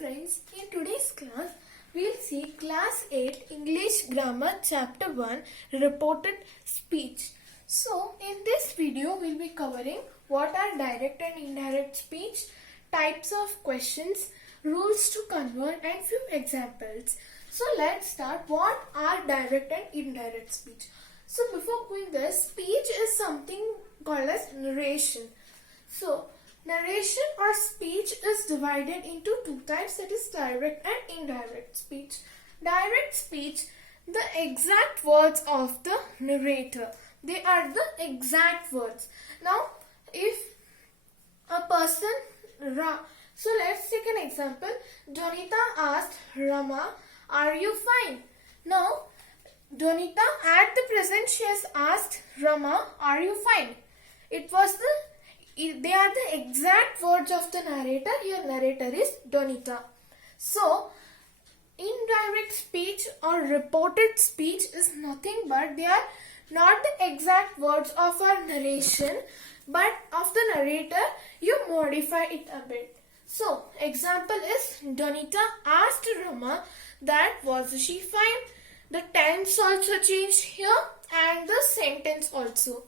friends, in today's class, we'll see Class 8 English Grammar Chapter 1 Reported Speech. So, in this video, we'll be covering what are direct and indirect speech, types of questions, rules to convert and few examples. So, let's start. What are direct and indirect speech? So, before going there, speech is something called as narration. So, narration or speech is divided into two types, that is direct and indirect speech. Direct speech, the exact words of the narrator. They are the exact words. Now, if a person, so let's take an example. Donita asked Rama, "Are you fine?" Now, Donita at the present she has asked Rama, "Are you fine?" They are the exact words of the narrator. Here narrator is Donita. So, indirect speech or reported speech is nothing but they are not the exact words of our narration, but of the narrator, you modify it a bit. So, example is Donita asked Rama that was she fine. The tense also changed here and the sentence also.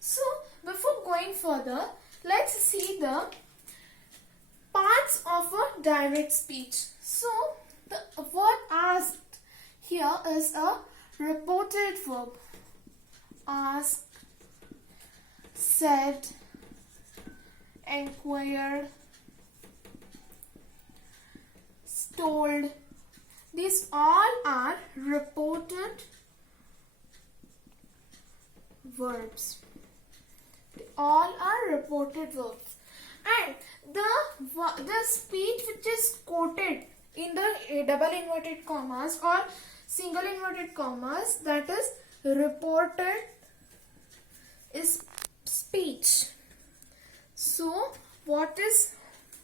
So, before going further, let's see the parts of a direct speech. So, the word asked here is a reported verb. Asked, said, inquired, told. These all are reported verbs. All are reported verbs, and the speech which is quoted in the double inverted commas or single inverted commas, that is reported, is speech. So what is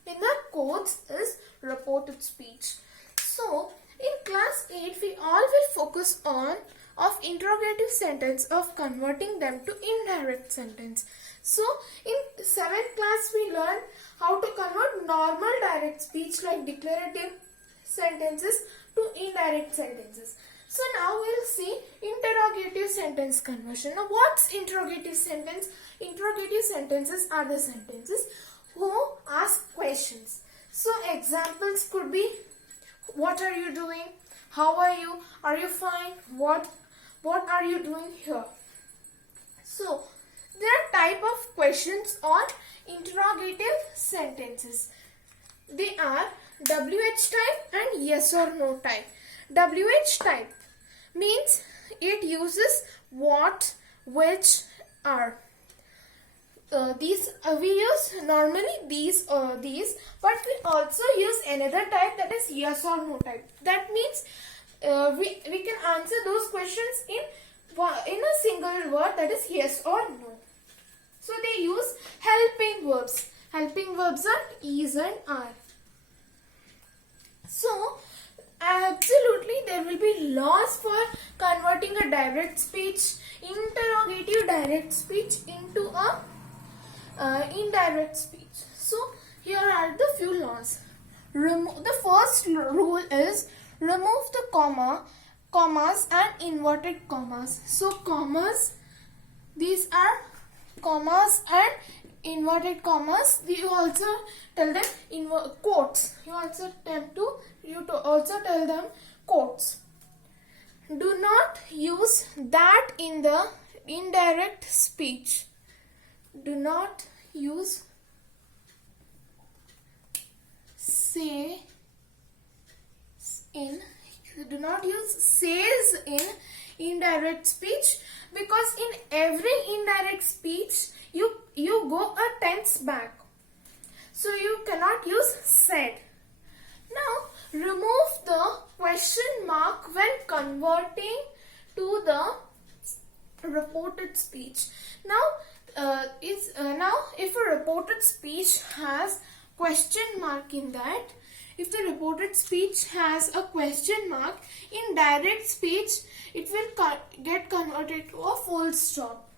in the quotes is reported speech. So in class 8 we all will focus on of interrogative sentence, of converting them to indirect sentence. So in 7th class we learned how to convert normal direct speech like declarative sentences to indirect sentences. So now we'll see interrogative sentence conversion. Now what's interrogative sentence? Interrogative sentences are the sentences who ask questions. So examples could be, what are you doing? How are you? Are you fine? What are you doing here? So, there are type of questions or interrogative sentences. They are WH type and yes or no type. WH type means it uses what, which, are. We use normally these, but we also use another type, that is yes or no type. That means we can answer those questions in a single word, that is yes or no. So they use helping verbs. Helping verbs are is and are. So absolutely there will be laws for converting a direct speech, interrogative direct speech into a indirect speech. So here are the few laws. The first rule is remove the commas and inverted commas. So commas, these are commas and inverted commas. You also tell them quotes. You also tell them quotes. Do not use that in the indirect speech. Do not use say in. Do not use says in indirect speech, because in every indirect speech you go a tense back. So you cannot use said. Now remove the question mark when converting to the reported speech. Now if a reported speech has question mark in that, if the reported speech has a question mark, in direct speech it will get converted to a full stop.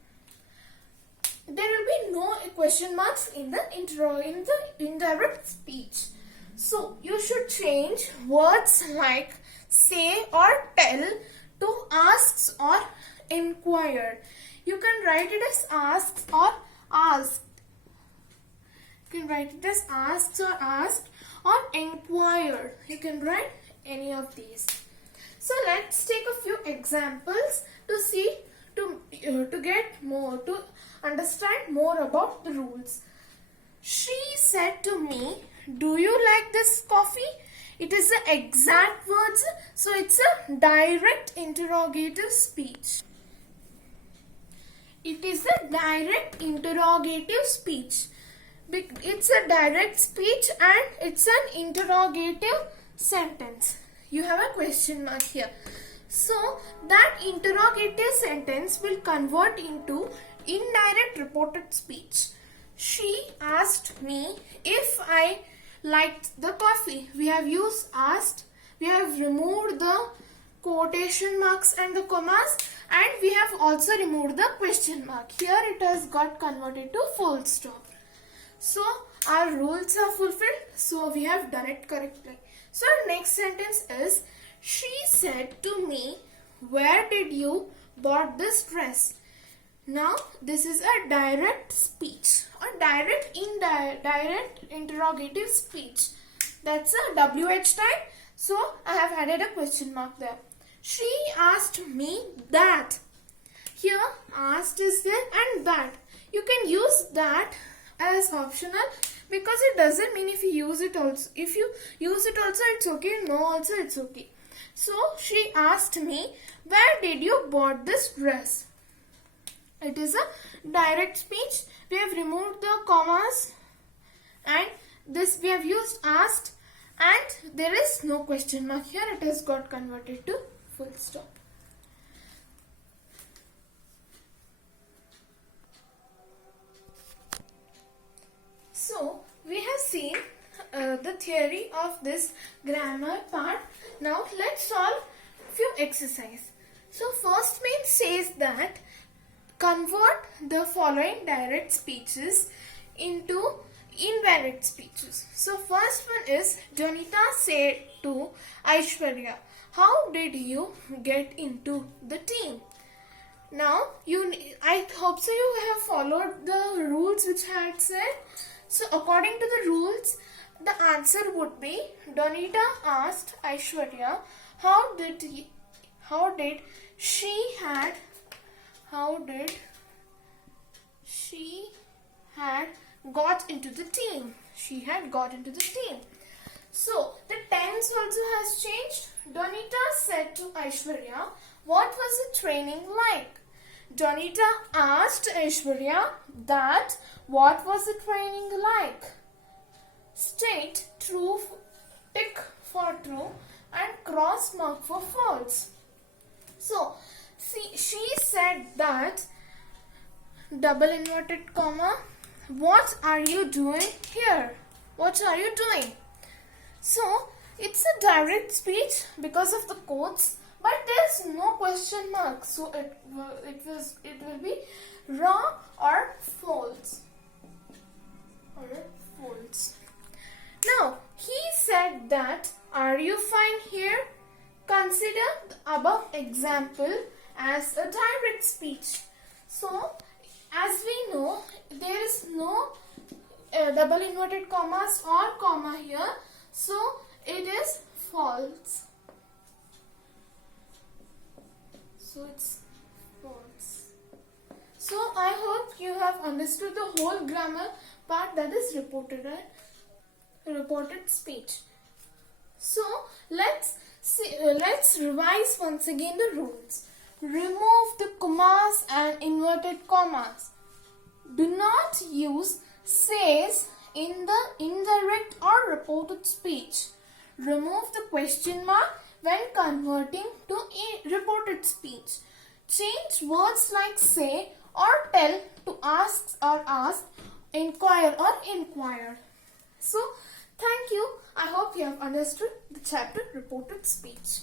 There will be no question marks in the indirect speech. So you should change words like say or tell to asks or inquire. You can write it as asks or asked. You can write it as asks or asked or inquire. You can write any of these. So let's take a few examples to see to get more to understand more about the rules. She said to me, "Do you like this coffee?" It is the exact words, so it's a direct interrogative speech. It is a direct interrogative speech. It's a direct speech and it's an interrogative sentence. You have a question mark here. So that interrogative sentence will convert into indirect reported speech. She asked me if I liked the coffee. We have used asked. We have removed the quotation marks and the commas, and we have also removed the question mark. Here it has got converted to full stop. So our rules are fulfilled. So we have done it correctly. So our next sentence is, she said to me, "Where did you bought this dress?" Now this is a direct speech, or direct interrogative speech. That's a WH type. So I have added a question mark there. She asked me that. Here asked is there and that. You can use that as optional because it doesn't mean if you use it also. If you use it also it's okay. No also it's okay. So she asked me, "Where did you bought this dress?" It is a direct speech. We have removed the commas and this we have used asked, and there is no question mark here. It has got converted to full stop. So we have seen the theory of this grammar part. Now let's solve few exercises. So first one says that convert the following direct speeches into indirect speeches. So first one is, Janita said to Aishwarya, "How did you get into the team?" Now I hope so you have followed the rules which I had said. So according to the rules, the answer would be, Donita asked Aishwarya, how did she had got into the team. She had got into the team. So the tense also has changed. Donita said to Aishwarya, "What was the training like?" Donita asked Aishwarya that what was the training like. State true, tick for true and cross mark for false. So see, she said that double inverted comma, "What are you doing here?" What are you doing? So it's a direct speech because of the quotes, but there's no question mark. So it will be raw or false. Now he said that, "Are you fine here?" Consider the above example as a direct speech. So as we know, there is no double inverted commas or comma here, so it is false. So it's false. So I hope you have understood the whole grammar part, that is reported speech. So let's revise once again the rules. Remove the commas and inverted commas. Do not use says in the indirect or reported speech. Remove the question mark when converting to reported speech. Change words like say or tell to ask or ask, inquire or inquired. So thank you. I hope you have understood the chapter reported speech.